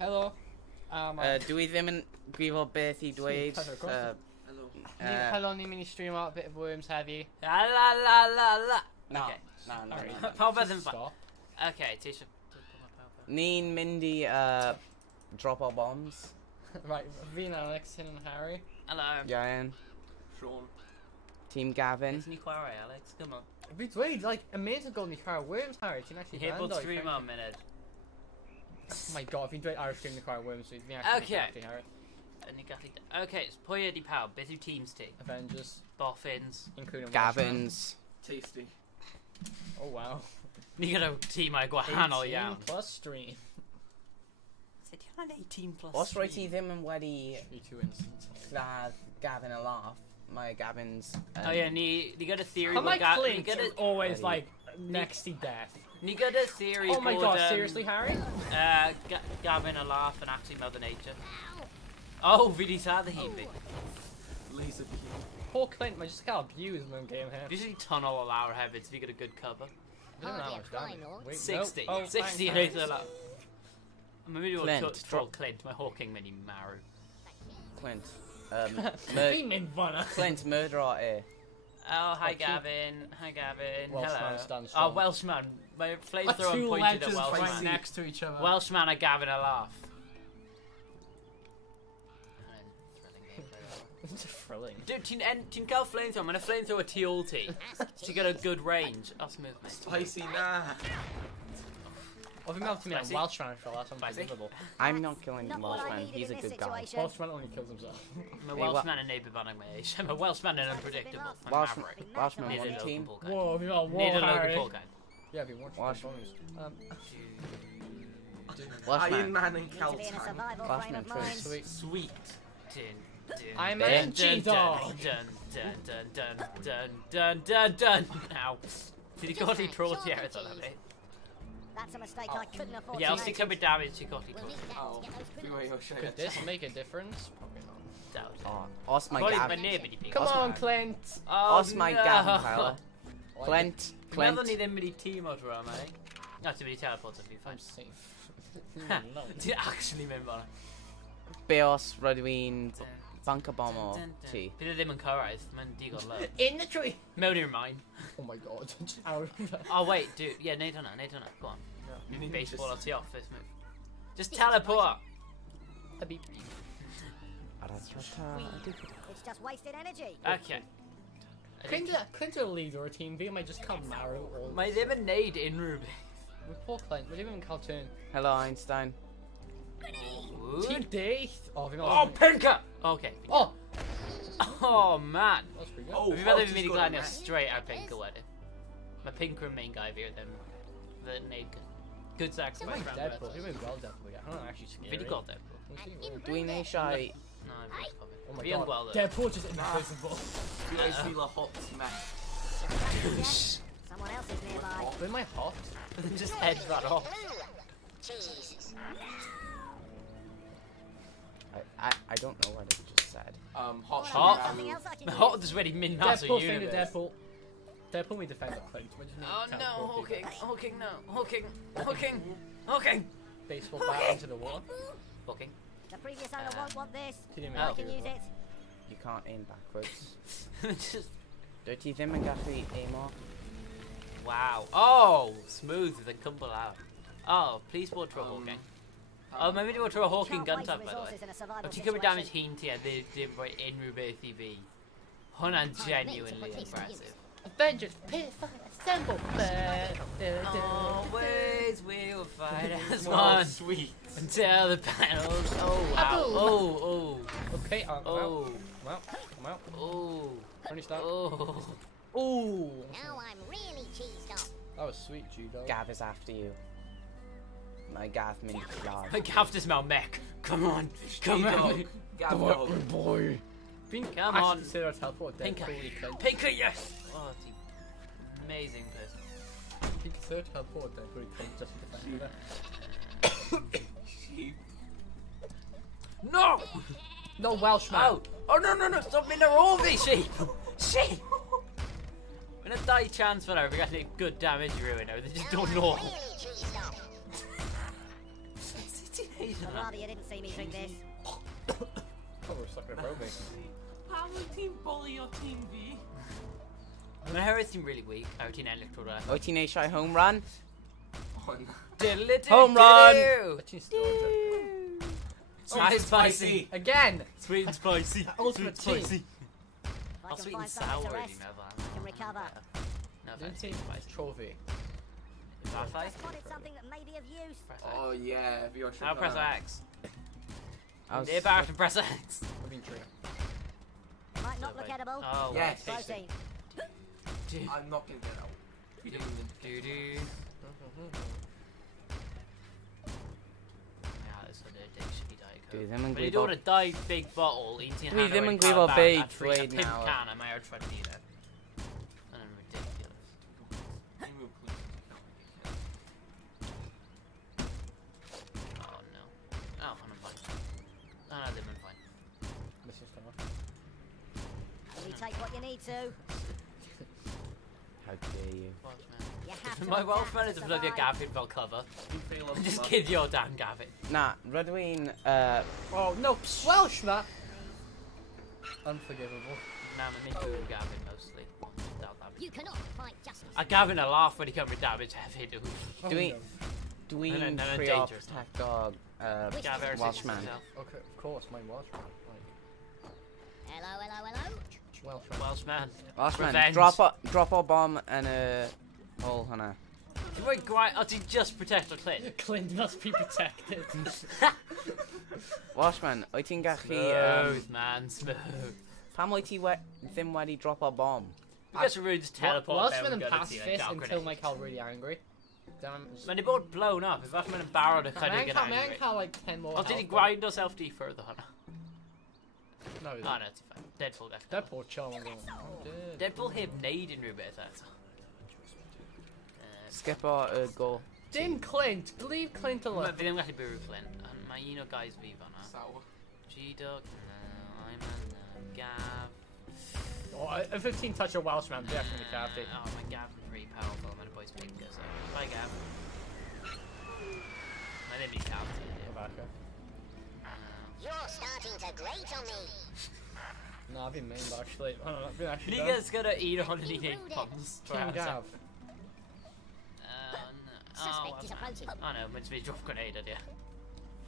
Helo. Dwi ddim yn gwybod beth I dweud. Helo, ni'n mynd I streamo a bit of Worms heddi. La la la la la. No, Okay. no. Pawb yn fan. Okay, ti eisiau... Ni'n mynd I drop our bombs. Right, fi'n Alex, hyn yn Harry. Hello. Ian. Sean. Team Gavin. It's ni chwarae, Alex. Come on. Fi dweud, like, a minute ago ni chwarae Worms, Harry. Ti'n actually Heb bod band stream am munud. Oh my god, fi'n dweud ar y stream ni chwarae Worms, fi'n actually Okay. happy, Harry. Ni gallu... Okay, so pwy ydi pawb? Beth yw teams ti? Avengers, Boffins. including Gavin's. Tasty. Oh wow. Ni gyda tîmau gwahanol 18 iawn. plus stream. Sut yna'n 18 plus Os roi ti stream? ddim yn wedi 3-2 instance. lladd Gavin a laugh, mae Gavin's... Oh yeah, ni gyda theory How my bod... Clint is always like next to death. Ni gyda theory Oh my bod... god, seriously, Harry? Gavin a laugh yn actually Mother Nature. Oh, fi di sad hi fi. Laser beam. Poor Clint, mae jyst cael abused mewn game here. Fi jyst i tunnel o lawr hefyd, so fi gyda good cover. We don't have much damage. Wait, 60. no. Oh, 60 yn thanks. eithaf lawr. Mae'n mynd I Clint, fod troll Clint, mae Hawking mynd I marw. Clint. Fi'n mynd fanna. Clint, murderer e. Oh, hi Oh, Gavin. Hi Gavin. Welshman Hello. stands Oh, strong. Welshman. My Like flamethrower two pointed at legends right Welshman. next to each other. Welshman a Gavin a laugh. It's thrilling. Dude, ti'n cael flamethrower, mae'n a flamethrower tu ôl ti. Ti'n got a good range. Oh, smooth, mate. Spicy nah. Oh, fi'n meddwl ti'n mynd am Spicy. Welshman for that's Spicy. unbelievable. I'm not killing the Welshman, he's a good guy. Welshman only kills himself. Mae Welshman yn neud be bynnag mae eisiau. Mae Welshman yn unpredictable. Mae'n Welshman, maverick. Welshman Nid one yn team. Logan Paul guy. Whoa, fi'n meddwl, Nid yn whoa, Logan Harry. Paul guy. Yeah, fi'n watching Welshman. bonus. Welshman. Iron Man and Caltang. Welshman first. Sweet. Sweet. Dun, dun, I'm dun, an dun, G-dog. dun, dun, dun, dun, dun, dun, dun, dun. Ow. Ti di golli tro ti ar ydyn ni? That's a mistake I couldn't afford Ie, to os ti'n make. cymryd damage, ti'n golli tro. Oh, freeway O'Shea. Could this make a difference? Probably not. Doubt. Oh, os mae Probably mae Gavin... neb wedi pigo. Come Os on, ma- Clint. Oh, Os mae Gavin Tyler. Clint, Dwi'n meddwl ni Clint. ddim wedi tîm o dro yma, eh? No, ti'n mynd I teleport o fi, I'm fine. safe. No. Ti'n actually mynd fo'na. Be os rydw i'n banc y bom o ti? Bydd e ddim yn cyrraedd, mae'n digon low. In the tree. Mewn i'r mine. Oh my god. Out. Oh wait, dude, yeah, neud hwnna, go on. You need Baseball just- at the office move. Just teleport! A beep. It's just wasted energy. Okay. Clint will lead your team, fi might just come marrow all. Mae ddim yn neud unrhyw beth. With poor Clint, we didn't even call turn. Hello, Einstein. Team Death. Oh, fi meddwl... Oh, Pinker! Okay. Oh! Oh, man. That's pretty good. Oh, Fi meddwl Hot fi'n mynd I has got glanio a match. straight ar Pinker wedyn. Mae Pinker yn main guy fi o ddim. Fe'n neud good sacrifice Like round Deadpool. Deadpool. He was well Deadpool, yeah. I don't know, actually scary. Fi di gweld Deadpool. Dwi'n eisiau... No, I'm just Oh cofio. my Fi yn god. gweld e. Deadpool just invisible. You guys feel a hot smash. Someone else is nearby. Where am I hot? Just heads that off. I don't know what I just said. Hot. Hot? Something else I can Mae hot use. just wedi mynd mas o Deadpool thing to universe. Deadpool. Deadpool we defend the Clint. We just need Oh to no, teleport people. Hawking, no, Hawking. Baseball bat into the wall. Hawking. The previous owner won't want this. He didn't I really can do use it. it. You can't aim backwards. Just, Dwi ti ddim yn gallu aimo. wow. Oh, smooth with a cumble out. Oh, please bod tro Hawking. Oh, mae'n mynd I fod tro Hawking Can't gun waste tap, by the way. resources in a survival O ti'n cymryd damage situation. hun ti a ddim rhoi unrhyw beth I fi. Hwnna'n genuinely impressive. Avengers, pit, assemble. Always we'll fight as Oh, one sweet. until the battle's oh wow. Oh, Okay, I'm out. oh, I'm out. I'm out. oh, Tony Stark. oh. Ooh. Now I'm really cheesed off. That was sweet, G-Dog. Gav is after you. Mae Gav mynd I lladd. Mae Gav just mewn mech. Come on, come on. Gav dog. boy. Being Come on. consider a teleport Pinker. Deadpool, Clint. Pinker, yes. Oh, it's an amazing person. Being considered a teleport Deadpool, Clint, just to defend it. Sheep. No! No Welshman. Oh no! Stop mynd ar ôl fi, sheep! Sheep! Mae'n a dau chance fan fi gallu neud good damage I rhywun nawr, they just don't know. Really cheesed off. Sut ti'n neud hwnna? Rather you didn't see me drink this. Oh, we're stuck in a row, mate. How will Team Bully or Team V? I mean, her seem really weak. Our team electro there. 18 shy home run. Oh no. Home run. I think still Nice spicy. again. Sweet and spicy. Ultimate Sweet and team. spicy. If I I'll can sweet and find somewhere sour to already, rest, never. I can recover. No, New that's team spicy. trophy. Is that I like? spotted something that may be of use. Press Oh X. yeah, if you're Now press X. I was Near Barrett and press X. I've been tree. Might not look edible. Oh, Yes. right. Protein. Dude. I'm not gonna get out. You didn't even. Doo-doo. Yeah, this one there, should be Diet Coke. Do them and But you Gweebo. don't want to die big bottle, eating We them and Gweebo big trade pimp now. can, I might have tried to do that. And I'm ridiculous. Oh no. Oh, I'm fine. Oh no, they've been fine. Missing star. You take what you need to. How dare you? You have to My adapt Welshman is to a bloody survive. Gavin fell cover. You feel on Just the kid your damn Gavin. Nah, Redwine, Oh no, Welsh that. Unforgivable. Nah, I'm a mid Gavin mostly. Without damage. You cannot fight justice. I Gavin a laugh when he comes with damage heavy dude. Oh, Dwayne, no. Dwayne, no, pre-op, dangerous. attack dog, Gavin Welshman. Okay, of course, my Welsh. Hello, hello, hello. Welsh. Welshman. Welshman, Revenge. drop a bomb and a hole, Hannah. Wait, great. Oh, did he just protect the Clint? Clint must be protected. Welshman, I think I Smooth, man, smooth. Pam I ddim wedi drop a bomb. You guys should really just teleport Welshman them and and go to pacifist like, until grenade. Michael really angry. Damn. When they both blown up, if Welshman and Barrow are kind of get angry. Mancal like 10 more. Oh, did he health, grind us LD further, Hannah? No, he Oh, no, didn't. it's fine. Deadpool got That poor child. I'm dead. Deadpool hit nade in Rubit, that's Skip a go. Dim Clint, leave Clint I'm alone. going to be Clint. And my guys leave on her. sour. G-Dog, no, I'm a Gav. Oh, a 15 touch of Welshman, definitely Captain. Oh, my Gav's pretty powerful. I'm going to boys pick this up. Bye, Gav. My name is Captain. Rebecca. You're starting to grate on me. No, I've been mained actually. I don't know, I've been actually done. Nigga's gonna eat 188 puns. Team Gav. Suspect is approaching. Oh no, meant to be a drop grenade, yeah.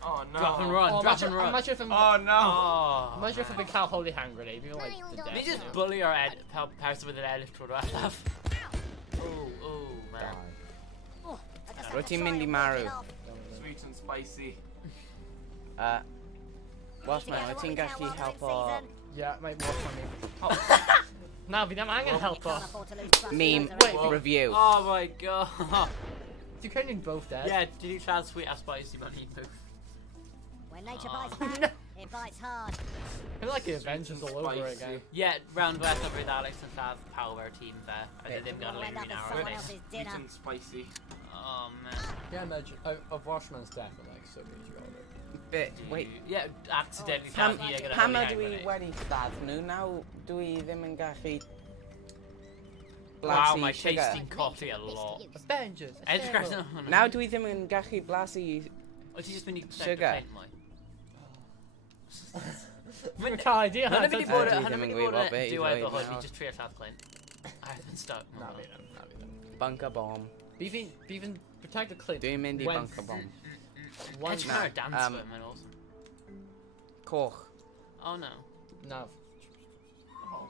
Oh no. Drop and run, Oh, drop and run. imagine if I'm, Oh no. Oh, imagine if a big cow holy hand grenade. You're like the Did Did he death. just bully our person with an electrode right off? Oh, man. Oh, I just have Right to team try Mindy and work Maru. it off. Sweet and spicy. Welshman, I think actually help Yeah, mate, watch on me. Oh. No, we don't hang and help You can't us. afford to lose trust meme with those around. review. Oh my god. You can't both dead. Yeah, did you try sweet as spicy money move? When nature Oh. bites back, it bites hard. I feel like the Avengers all over Spicy. again. Yeah, round west over with Alex and Sav, power team there. I Yeah. think they've got a We'll end lady up with now someone already. else's Sweet dinner. and spicy. Oh man. Yeah, imagine. Of Washman's death, and like, so good you got it. Bit, wait. Yeah, accidentally Pam, found here. Pam ydw i wedi dad nhw, naw dwi ddim yn gallu Wow, blasu my sugar. tasting coffee a lot. Avengers. Edge Assemble. Naw dwi ddim yn gallu blasu Oh, she's just been eating Sugar. What a cool idea. None huh? of you That's- bought it. Actually, None of them you and bought Gweebo it. Do I bait the right hood? now. We just treat South Clint. I haven't stuck. Nah, we don't. Nah, we don't. bunker bomb. Even protect the clip. Dwi'n mynd i When- bunker bomb. One Edge nah, kind of dance um, with him and also. Coch. Oh no. No. Oh.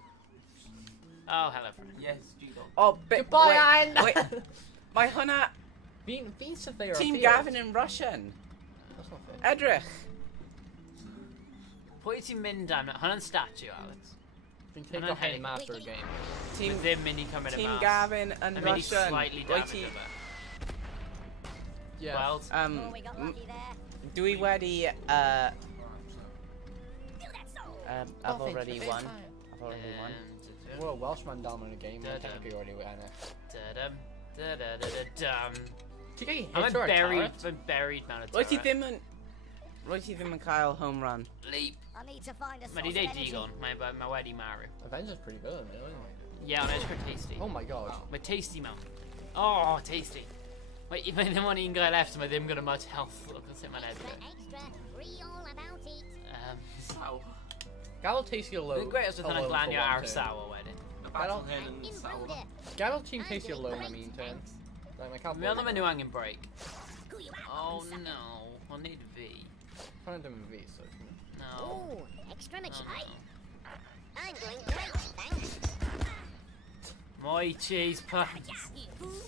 Oh, hello, friend. Yes, G-Dog. Oh, but Goodbye, wait, Anne. wait. Mae hwnna Being severe. Team Gavin in Russian. That's not fair. Edrych. Pwy ti'n mynd am? Hwnna'n statue, Alex. Been take And off then any map for a game. Team, With ddim mynd i cymryd y team mas. Gavin I yn mean, he's Russian. slightly Wyt damaged ti- of it. Yeah. Wild. Oh, we got lucky there. Dwi wedi, Do that so. I've already won. I've already won. We're a Welshman down in a game. Da-da. I technically already won it. Da-dum, da-da-da-da-dum. Did you get I'm hit or a buried, turret? I'm buried man. Wyt ti ddim yn... Wyt ti ddim yn cael home run. Leap. I need to find a source Mae of di deud energy. digon. Mae wedi marw. Avengers pretty good, isn't it? Yeah, ond edrych yn tasty. Oh my god. Mae tasty mewn. Oh, tasty. Wait, if any one guy left, am I ddim gonna much health? Look, that's in my head. Extra, free all about it. Sour. Gael teisio low. Dwi'n gweud os ydyn nhw'n glanio ar sawa wedyn. Y battle hen I'm yn in sour. wonder. Gael team teisio low yn y meantime. Like, mae cael Mi oedd yma nhw angen break. Screw you out, Oh sucker. no, I'll need V. Find them V, so... No. Oh, extra Oh, mature. no. I'm doing great, thanks. My cheese puns. You fool.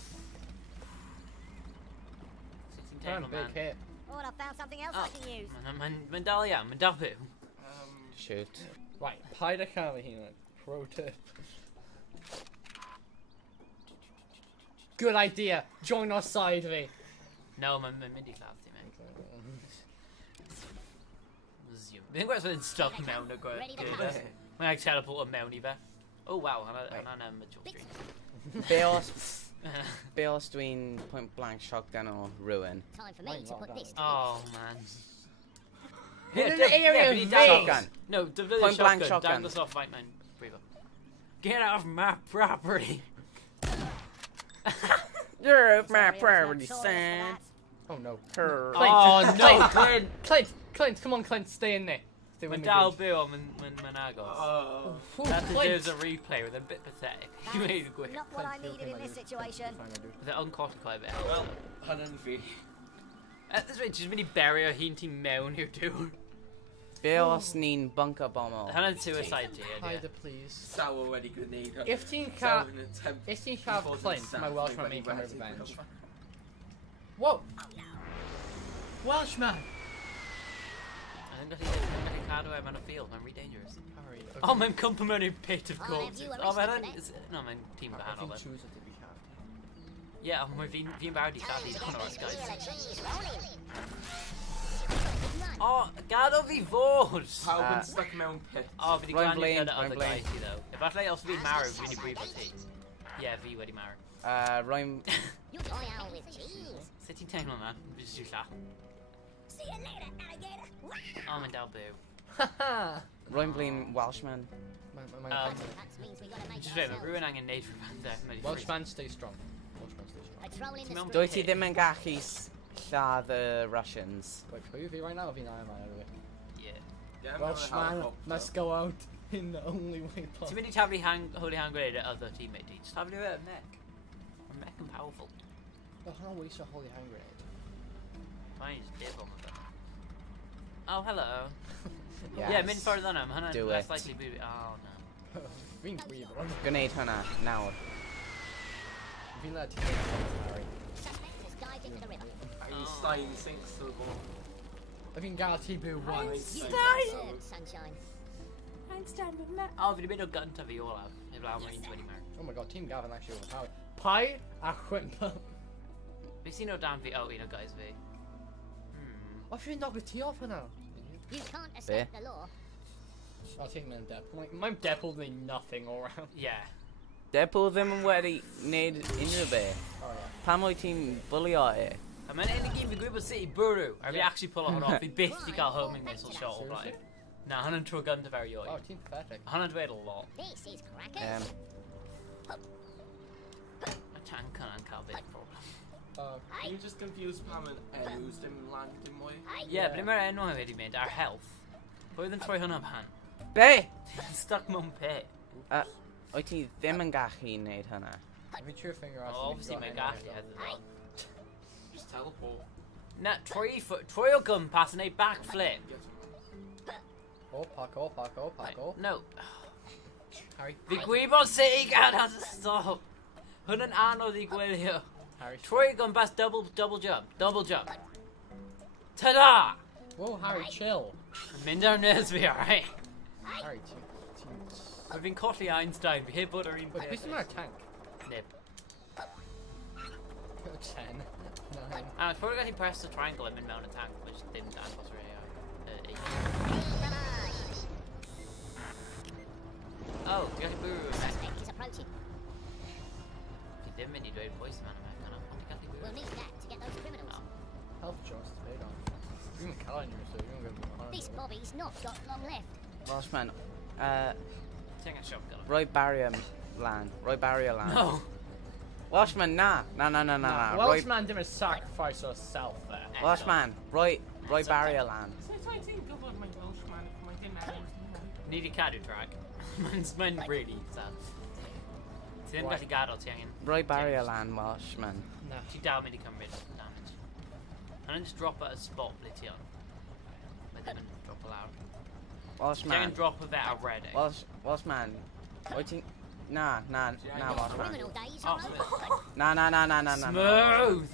16 Damn, table big man. hit. Oh, I found something else Oh. I can use. Mae'n dal iawn, mae'n dal byw. Shoot. Right, paid a cael ei hun. Pro tip. Good idea. Join our side, fi. No, mae'n mynd i lladd ti, man. Zoom. Fi'n gweld sy'n stuck mewn y gwe. Ready to pounce. Mae'n ag teleport mewn i fe. Oh wow, hwnna'n major stream. Be os dwi'n point blank shotgun o ruin? Time for me to put this to Oh man. In an area of Shotgun. No, defnyddio Point blank shotgun. shotgun. Dangos off fight man. Brifo. Get off my property. You're off my Sorry, I was not property, sure son. Oh no. Oh no, Clint. Clint, come on, Clint, stay in there. Stay Mae'n in dal the byw ond mae'n agos. Oh. That deserves a replay with a bit pathetic. You made it quick. Not what I needed in this situation. With it uncocked quite a bit. Wel, hynny'n fi. At this rate, jyst mynd i berio hi'n ti mewn i'r dŵr. Be os ni'n bunker bomber? Hynny'n suicide ti, Hide ydy. it, please. Sour wedi gwneud hynny. If ti'n cael... If ti'n cael Clint, mae Welshman making revenge. Whoa! Welshman! I'm gallu cadw e mewn y field, mae'n really dangerous. Harry, Oh, mae'n cwmpa mewn i'r pit of I'll have corpses. you Oh, arrested mae'n... for this. No, mae'n tîm I gwahanol. think then. choose it to be capped. Ie, ond mae fi'n barod i Time cadw to hwnna get o'r this guys. wheel of cheese rolling. O, gadael fi fod! Pawb yn stuck mewn pit. O, fi di Rwy'n glanio blaen, gyda rwy'n other blaen. guys i ddo. Efallai os fi'n marw, fi'n i brifo ti. Ie, fi wedi marw. Rwy'n... You royale with cheese. Sut ti'n teimlo, man? Fi jyst yw lla. See you later, alligator. O, mae'n dal byw. Haha! Rwy'n blin Welshman. That means we gotta make Just fe, mae ourselves. rhywun angen neud rhywbeth there. Welshman, stay strong. Welshman, stay strong. Patrolling the Mewn streets. Dwi ti ddim yn gallu lladd y Russians. Wait, pwy fi right now? Fi'n Iron Man anyway. Ie. Welshman must go out in the only way Ti'n possible. mynd i taflu holy hand grenade at other teammate ti? Just taflu fe at mech. Mae mech yn powerful. Oh, how waste a holy hand grenade. Fine, just dip on with it. Oh, hello. Yes. Yeah, mynd ffordd yna. Mae Do hwnna'n less it. likely to be... Oh, no. Fi'n gwybod. Gwneud hwnna, nawr. Fi'n let ti Harry. Suspect has dived into the river. Einstein sinks to the ball. A fi'n gael ti byw once. You Einstein. deserved sunshine. O, fi di mynd o gyntaf fi olaf. Neu blaw mae'n 20 mar. Oh my god, Team Gavin actually overpowered. Pai a chwimpa. Be sy'n o dan fi? O, un o guys fi. O, fi'n nog y ti off hwnna. You can't escape the law. I'll take him in Deadpool. Mae'n Deadpool doing nothing all round. Yeah. Deadpool ddim yn wedi wneud unrhyw beth. Oh yeah. Pam wyt ti'n bulio e? A mae'n unig un fi gwybod sut i bwrw. A fi Yeah. actually pull hwn off. Fi byth di cael homing missile shot o blaen. Seriously? Na, hwnna'n trwy gyntaf ar Oh, ioed. Team Pathetic. Hwnna'n dweud a lot. This is crackers. Mae tank hwnna'n cael big problem. Can you just confuse pam yn enws dim lan dim mwy? Yeah, but mae'r enw wedi mynd ar health. Pwy oedd yn troi hwnna pan? Be? Stuck mewn pit. Wyt ti ddim yn gallu wneud hwnna? Let me chew your finger out. Oh, obviously mae'n gallu hefyd. Just teleport. Na, troi o gwmpas yn ei backflip. Get him. Oh, Paco, Paco, Paco. No. Harry. Fi gwybod sut i gadael to stop. Hwna'n anodd i gwylio. Harry. Troi o gwmpas double jump. Ta-da! Whoa, Harry, chill. Mynd ar nerves fi, alright? Harry, team. Mae fi'n colli Einstein, fi heb bod ar un Wait, beth peth. yma'r tank? Nib. 10. 9. A, probably gallu press the triangle yn mynd mewn y tank, which ddim dangos rei ar. Oh, ti'n gallu bwrw y mech. Suspect is approaching. Ti ddim mynd i dweud voice man y mech yna, ond ti'n gallu We'll bwrw. need that to get those criminals. Health Jones is paid on. You're in calendar, so you're going to be This Bobby's not got long left. Welshman, Ti'n angen shotgun. rhoi barrier lan. Rhoi barrier lan. No! Welshman, nah. Right, Welshman didn't sacrifice herself there. Welshman, right barrier land. Need a cadw drag. Mine's really sad. Ti ddim gallu gadael ti angen. Right barrier land, Welshman. No. Ti dal mynd I cymryd damage. And then just drop at a spot ble ti on. Mae ddim yn drop o lawr. Ti Welshman. angen drop o fe ar ready. Welshman. Wyt ti'n... Na, Welshman. Criminal days Oh, are over. Na. Smooth!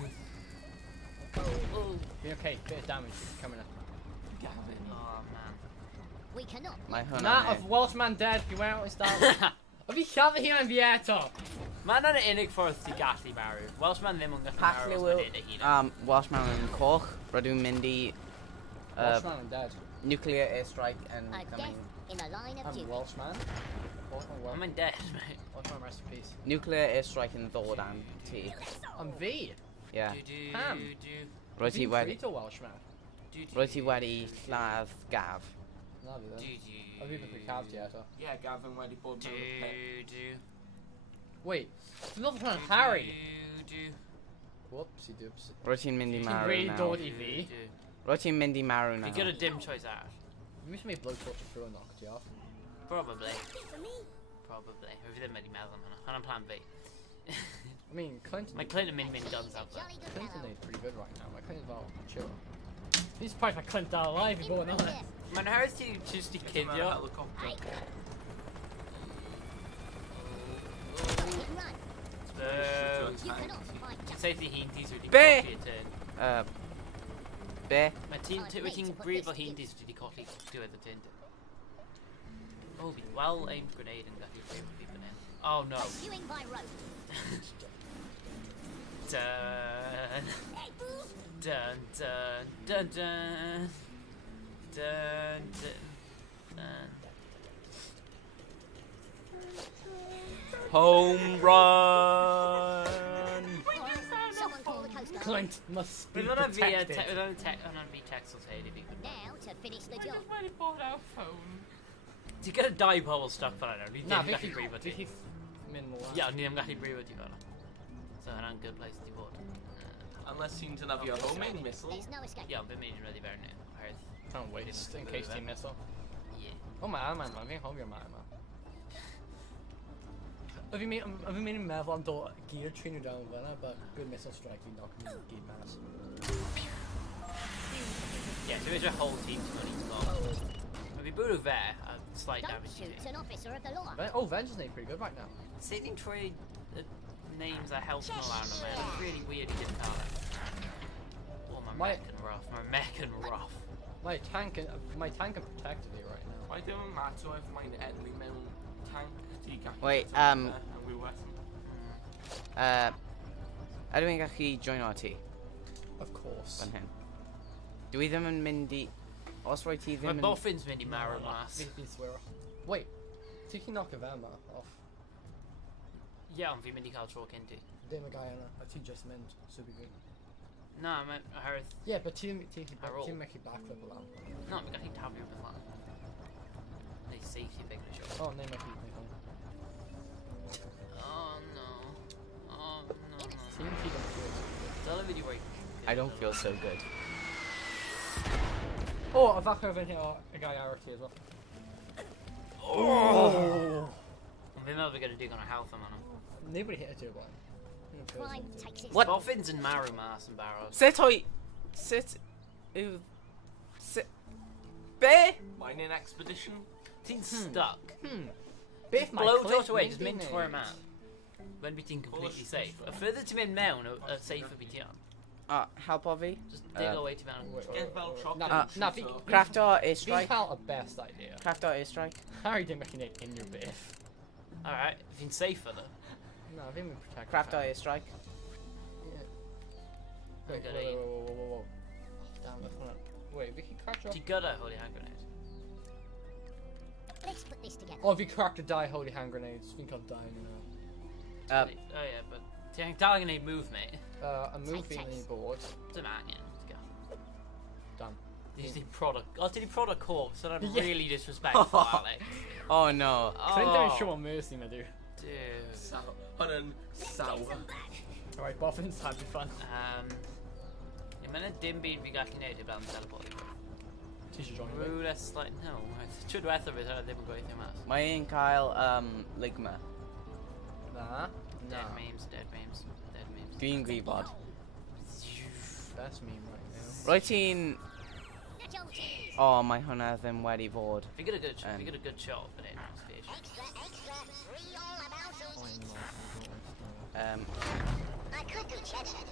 Be okay, bit of damage coming up. Gavin. Oh man. We cannot. Mae hwnna'n Na, hyn. of Welshman dead, fi went out start. Have you shot the human fi eto? Mae'n yn unig ffordd ti gallu marw. Welshman ddim yn gallu marw Pachley os will... mae'n ei hun. Welshman yn coch. Rydw i'n mynd I... Welshman dead. nuclear airstrike yn A coming. death in the line of I'm duty. Welshman. Welshman, Mae'n dead, mate. Welshman, rest in peace. Nuclear airstrike yn ddod am ti. I'm V. Yeah. Pam. Rwyt ti wedi... to Welshman. Rwyt ti wedi lladd gaf. Na fi ddim. Have you been caved yet? Or? Yeah, Gavin wedi bod mewn y pit. Wait, dwi'n meddwl bod hwnna'n Harry. Whoopsie doopsie. Rwyt ti'n mynd I Ti'n marw really dod nawr. I fi. Rwyt ti'n mynd I marw Fi nawr. gyda dim choice arall. You wish me blood torture through and knock you off. Probably. For me, Probably. Fi ddim wedi meddwl am hwnna. Hwnna'n plan fi. I mean, Clinton. Mae Clint yn mynd guns out there. jolly good Clinton fellow. is pretty good right now. My Clinton's all chill. He's surprised my Clinton's all alive and going on it. Mae'n haws ti just I Mewn cuddio. helicopter. Hit and run. You cannot fight just Saith I hinties wedi Be? colli y turn. Be? Mae ti'n brifo hinties wedi colli diwedd y turn. Oh, fi well aimed grenade yn gallu brifo fi fan hyn. Oh no. pursuing by road. Dun. Hey, boo! Dun dun dun dun. Dun dun dun. Home run! Someone call the coast guard. Clint must be Bydd hwnna fi protected. hwnna'n fi text o teud I fi. Now to finish the job. wedi bod ar ffôn. Ti'n gyda dau pobl stuck fan yna, ni Na, ddim fi gallu brifo ti. chi mynd mlaen. Ie, ni ddim gallu brifo ti fan So hwnna'n good place ti bod. Unless ti'n dynafio homing missile. There's no escape. Ie, ond fi'n mynd i'n ryddi fewn nhw. Oherwydd, Can't waste in case team missile. ie. Oh man, fi'n hofio'r man. Have you made him meddwl am dod gear train nhw down fan'na, but good missile strike fi'n knock nhw'n gyd mas. Ie, so it's a whole team to money to go. Mae fi bwrw fe, a slight Don't damage shoot to an officer of the law. Oh, Vengeance is pretty good right now. Sut ni'n troi names a health nhw lawr nhw, man? It's really weird I didn't call it. Oh, my My- mech yn rough, my mech yn rough. My tank can protected you right now. Why don't matter if mae'n enemy mewn tank ti gallu... Wait, And we west. Ydw i'n gallu join o ti Of course. fan hyn? Dwi ddim yn mynd I... Os roi ti Mae ddim yn... Boffin's mynd I marw mas. Fi'n swear. Wait, ti can knock a van off. Ie, ond fi'n mynd I cael tro cyn ti. Dim y guy yna, a ti just mynd, super good. Na, mae oherwydd... Yeah, but ti'n Ar ôl. make you backflip o lan. No, fi'n gallu taflu rhywbeth lan. Neu safety big na siw. Oh, neu make you. Oh no. Oh no. Ti'n feed on food. Dyle fi di roi... I don't feel so good. Oh, a falle fan hyn o y guy arall ti as well. Ond fi'n meddwl fi gyda digon o health am hwnna. Nobody hit it to one. Crime takes its What? Boffin's yn marw mas yn barod. Sut o'i... Sut... Yw... Sut... Be? Mining expedition. Ti'n stuck. Beth mae Blow Clint dot away, mynd just I mynd neud? trwy'r map. When by ti'n completely safe. Y further ti'n mynd mewn, y safer by ti on. Helpo fi? Just dig away ti fewn. Wait, Get fel wait. chocolate. Na, fi... Crafto Fi'n airstrike? cael y best idea. Crafto airstrike? Harry dim gallu neud unrhyw beth. Alright, fi'n safer though. Na, fi'n mynd protect. Crafto airstrike? Yeah. Wait, Good whoa. Damn, that's not... Wait, fi can crack Ti drop... gyda holy hand grenade. Let's put this together. Oh, fi cracked a die holy hand grenades. Fi'n cael die yn yna. Oh yeah, but ti'n dal yn gwneud move, mate. A move fi'n ei bod. Dim angen. Ti'n gael. Done. Ti di prod o... O, ti di prod o corpse, so that's Yeah. really disrespectful, Alex. Oh no. Clint don't show mercy, my dude. Dude. Hwn yn sour. Alright, boffins, that'd be fun. Jag menar dimby vi går ner till ibland teleport. Teacher joining me. Ooh, that's like no. Should we have to return the going through mass? My and Kyle, Ligma. Nah. Dead memes, dead memes, dead memes. Green Greebod. Best meme right now. Right in. Oh, my hunter them wedi bod. If you get a good shot, if you get a good shot, but it fish. Extra, extra, free all about us. I could do cheddar.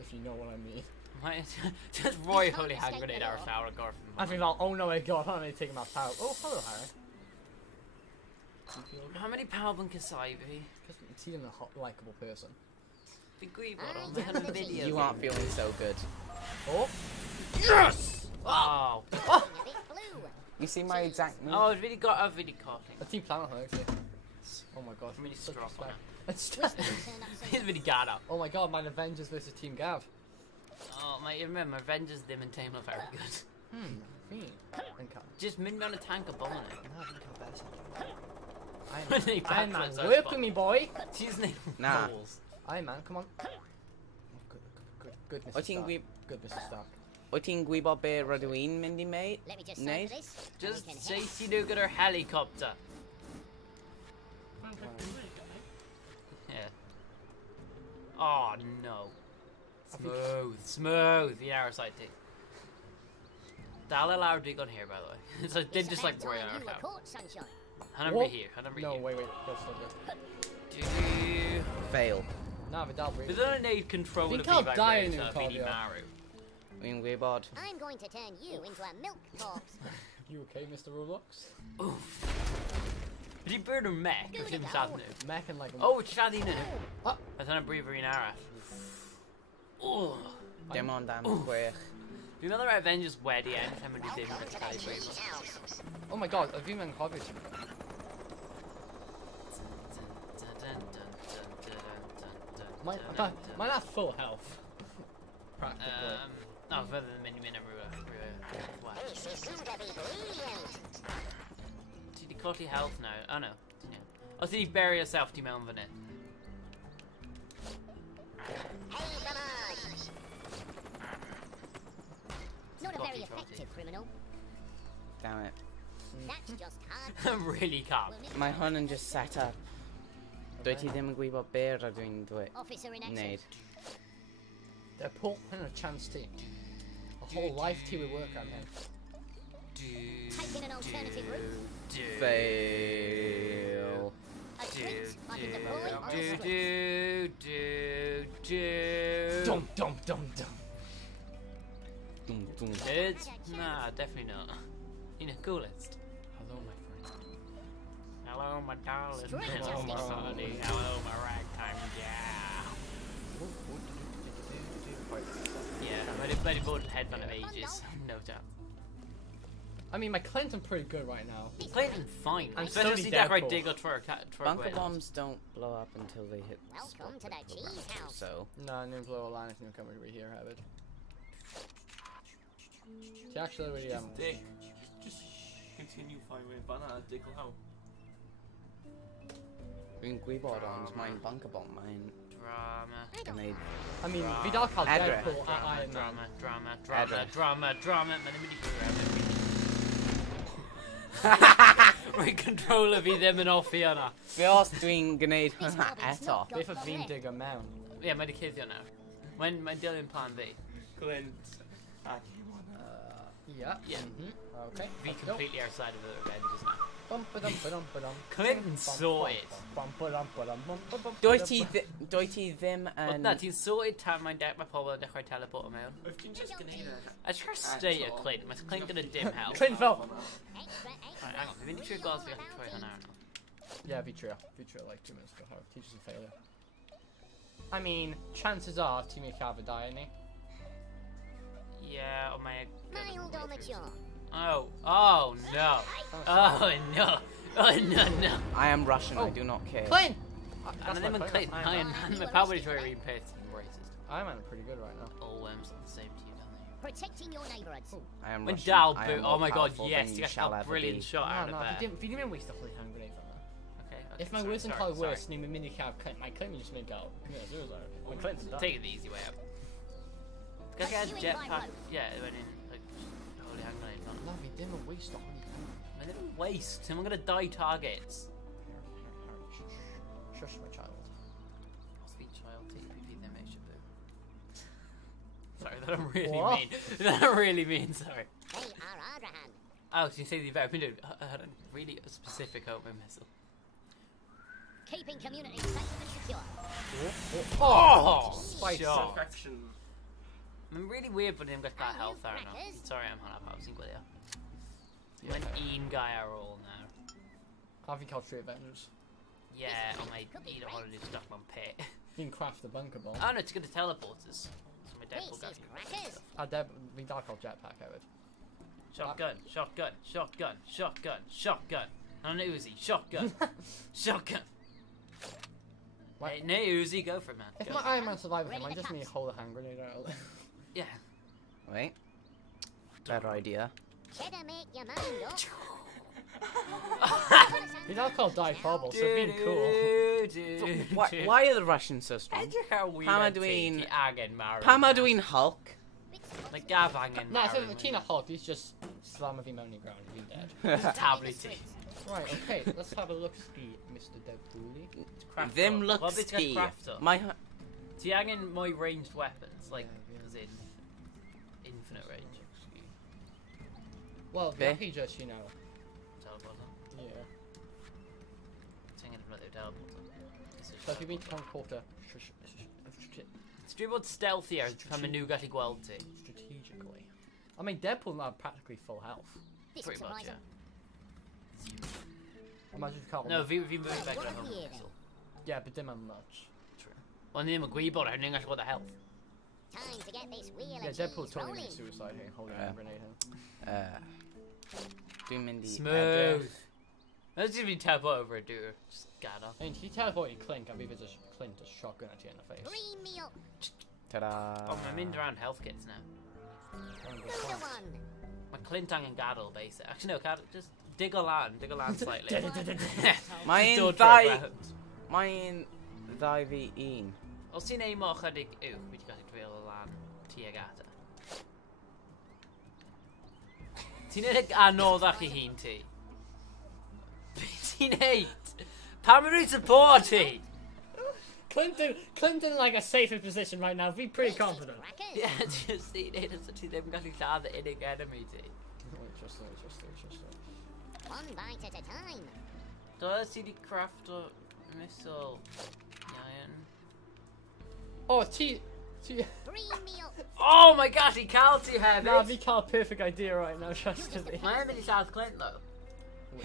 If you know what I mean. Just Roy Holy Hand Grenade our flower and go from. I think I'll, oh no, my god, I'm only taking my power. Oh, hello, Harry. How many power bunkers I be? Because it's even a hot, likeable person. The Greebot on the video. You aren't feeling so good. Oh! Yes! Oh. Oh! You see my exact move? Oh, I've really got a video cutting. A team planet, actually. Oh my god. I'm really such strong on respect. it. It's just. He's really got up. Oh my god, mine Avengers versus Team Gav. Oh, mate, you remember, Avengers, them and Tame are very good. Me. And Cal. Just min on a tank of bomb on it. Iron Man, work with me, boy! She's name Nah. Balls. Iron Man, come on. Good, Mr. I think Stark. Good, Mr. Stark. I think Greebod be Radween, Mindy, mate. Let me just Nate? sample this. Just We can say hit. she do get her helicopter. Yeah. Oh no. Smooth. The arrow side thing. That'll allow dig on here, by the way. So they It's just like about Roy time our you flower. report, sunshine. And I'm right here. No, wait, that's so good. Fail. Nah, Vidal, We don't need control Think of I'll the die in vibrator, Newcastle. Vini Maru. Wing Greebod. I'm going to turn you into a milk corpse. You okay, Mr. Roblox? Oof. Did he burn a mech or himself now? Mac and like. Oh, it's Shadi now. Ah. I thought I'm breathing in Ara. Oh. Demon damn quick. Do you remember Avengers where the end time when they did Welcome to the Sky cheese house. Oh my god, I've even Hobbit. Mine have full health. Practically. No, further than many men This is soon to be brilliant. See the clotty health now. Oh no. Yeah. Oh, see, bury yourself, Team Elvin. Hey, Samaj. Not a very Spotty, effective criminal. Damn it. That's just hard. I'm really calm. My hunter just sat up. Don't you them Greebod bear are doing do it? Officer in action. Nade. They're putting a chance team. A whole life team we work on here. Taking an alternative route. Fail. A treat like a deploy on the street. Dum dum dum dum. Dum, dum. It's nah, definitely not. You know, coolest. Hello, my friend. Hello, my darling. Straight Hello, justice. my honey. Hello, my ragtime gal. Yeah, but it bought head fun of ages. No doubt. I mean, my Clinton's pretty good right now. Clayton fine. I'm Especially slowly that right Deadpool. dig for Bunker bombs don't blow up until they hit the Welcome to the cheese house. So No, new blow line is new coming over here, have it. She actually really Dick. Just continue firing banana, Dick will help. Wing Greebod arms mine bunker bomb mine Drama. grenade. I mean, Drama. Vidal called Adra. Deadpool at Iron Man. Drama. We control of them and off Fiona. We are doing grenade at all. They for Veen Digger Mound. Yeah, my kids now. When my deal in plan B. Clint. Yeah. Yeah. Okay. Be let's go. completely outside of the Avengers now. Bum, ba-dum, ba-dum, ba-dum. Clinton Bum, saw bum, it. bum, ba-dum, ba-dum, bum, ba-dum, ba-dum. Doity them But and that he's sorted time my deck my pole and I teleport him out. If you can just grenade it. I trust stay at Clinton. My Clinton gonna dim help. Clint fell. Extra, Right, extra. hang on. We need to goals we have to try an hour now. Yeah, Vitria. Vitria like 2 minutes before. Teacher's a failure. I mean, chances are Team Yakava die, ain't he? Yeah, or my Mild or mature. Oh no. Oh no. Oh no. I am Russian, Oh. I do not care. Clint! And then when Clayton Iron Man, my power is very pissed and racist. Iron Man are pretty good right now. All worms on the same team down there. Protecting your neighborhoods. I am When Russian. Dal I am boot, more oh my god, powerful yes, than you got shall a ever brilliant be. shot out No, of no, that. if you didn't waste a holy hand grenade on that. Okay, Okay, If my sorry, wisdom sorry, card sorry. works, name a mini cab Clint. My Clint will just make out. Commit suicide. My Clint's done. Take it the easy way out. Cause I had a jetpack. Yeah, it went in like holy hand grenade. Not. No, we didn't waste a holy pound. I didn't waste. I'm gonna die targets. Shush, my child. Sweet child, take PP them out your boo. Sorry, that I'm really What? mean. That I'm really mean. Sorry. They are Abraham. Oh, so you say the event window? I had a really specific homing missile. Keeping community safe and secure. Oh, Spice. shot. Perfection. I'm really weird, but I didn't get that Are health you there now. crackers? Sorry, I'm on up. I was in Gwillia. Yeah. When Ian guy are all now. Have you called 3 Avengers? Yeah, I might eat a holiday stuff on pit. You can craft the bunker bomb. Oh no, it's gonna teleport us. So my This Deadpool got is crackers. We don't call jetpack, I would. Shotgun, shotgun, shotgun, shotgun, shotgun. On an Uzi, shotgun, shotgun. What? Hey, no Uzi, go for it, man. If Go. my Iron Man survived him, Ready I for just need to cups. hold a hand grenade out. Yeah. Wait. Better idea. Cheddar make your mind up. We don't call die bubble, so being cool. Why are the Russians so strong? Pamaduin Pamaduin Hulk. Like Gavang and No, so Tina Hulk, he's just slam of him only ground, he's dead. Tablety. Right, okay, let's have a look see, Mr. Deadpool. Them Well, look it's got ski. crafter. My Tiagin my ranged weapons, like Yeah, as in infinite range. Well, Okay. he just, you know, Teleporter. yeah. Singing another teleporter. So if you've been to one quarter, It's dribbled stealthier from a Nugatti Guelty. strategically. I mean, Deadpool now practically full health. This Pretty is much, yeah. surprising. Imagine if Carl. No, if you move back to What home are we missile. Yeah, but didn't have much. True. Well, name a Guibor, I didn't actually got the health. Time to get this wheel Yeah, of Deadpool cheese totally rolling. made suicide here, holding Yeah. a grenade him. WMD. Smooth. Let's just be teleport over a dude. Just got up. And he teleported Clint, I believe it's a Clint a shotgun at you in the face. Green me up. Ta-da. Oh, I'm in around health kits now. Another one. My Clintang and Gaddle basic. Actually, no, Gaddle, just dig a land slightly. Mine Dodge ddau... around. Mine ddau fi un. Os ti'n ei mo chydig yw, wedi gallu dril y lan tuag ata. Ti'n edrych anoddach I hun ti? Be ti'n neud? Pam yn rhaid support ti? Clinton like a safer position right now, be pretty confident. Crackers. Ie, just ti'n neud os ti ddim yn gallu lladd y unig enemy ti. Just One bite at a time. Does ti di craft o missile? Iawn. Oh, T. Green me up. Oh my gosh, I cael ti hefyd! Nah, we call a perfect idea right now, trust me. Mae'n mynd I lladd Clint though. Wait,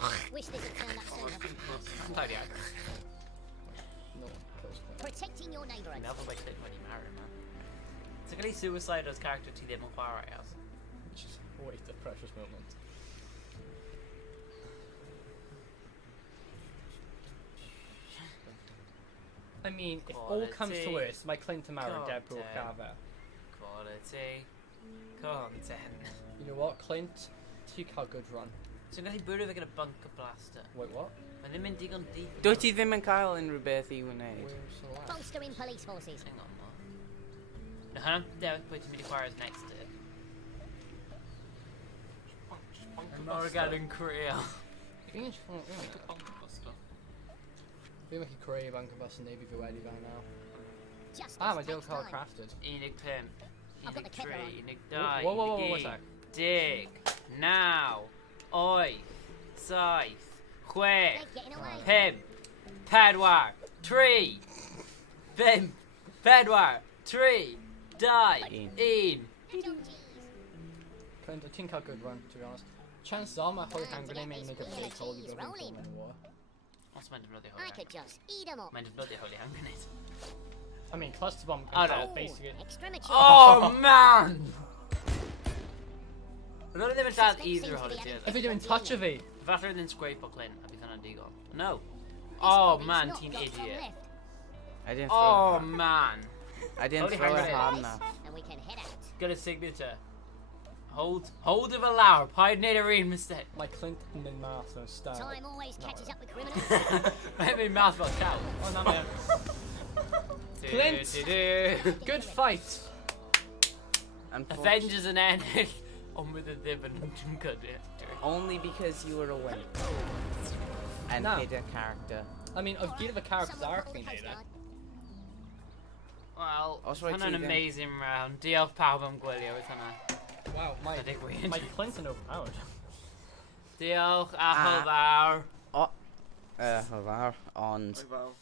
just Wish this had turned up Oh, sooner. it's been close. I'm tired of no one kills Clint. Protecting your neighbourhood. Never by Clint when you marry, man. It's like any suicide as character to them on Quarry House. Which is always the precious moment. I mean, if all comes to Quality. worst, my Clint Tamara and Deadpool Content. carve out. Quality. Content. You know what, Clint? Take a good run. So I'm going to bwrw fe gyda bunker blaster. Wait, what? Mae ddim yn digon deep. Dwyt ti ddim yn cael unrhyw beth I wneud? Where's the last? Bolstering police forces. Hang on, mo. Na hynna'n dewch pwy ti'n mynd I chwarae's next to it. Morgan yn Creel. Fi'n just want Fi'n make a crave Bunker Bus and Navy for Eddie by now. Just Ah, my as deal takes called time. crafted. Unig pum. I've got the Unig kettle tri. on. Unig dau. Whoa, unig what's un, that? Dig. Naw. Oeth. Saith. Chwech. They're getting away. Pum. Pedwar. Tri. Bum. Pedwar. Tri. Dau. Un. Un. Little cheese. Clint, I think a good run, to be honest. Chances are my holy Time hand to grenade get may make this a wheel big of hole cheese you don't rolling. in water. What's meant to bloody I holy could just eat them up. Meant to bloody holy hand grenade. I mean, cluster bomb Oh, can no. basically. Extra mature. Oh man! Roedd ddim yn lladd either ohono ti. If you're doing touch of it, Falle yn scrape o Clint a bydd hwnna'n digon. No. This Oh hobby's man, not ti'n got some idiot. left, I didn't Oh throw it. man. I didn't Holy throw it hand hard grenade. enough. And we can head out. Got a signature. Hold of a lour. Pioneer arena mistake. My Clinton in math and style. Time always catches up with criminals. Maybe mouth fell out. Oh, no, man. Clint! Good fight. Avengers and Ennis. On with the dividend. Only because you were a wimp. And No. hit a character. I mean, I've given a character's arc thing later. Well, I'll it's try been to an again. amazing round. Diolch pawb am gwylio, it's Wow, my hwnna. my Clinton overpowered. Diolch, achel fawr. Hyfar, ond... Well,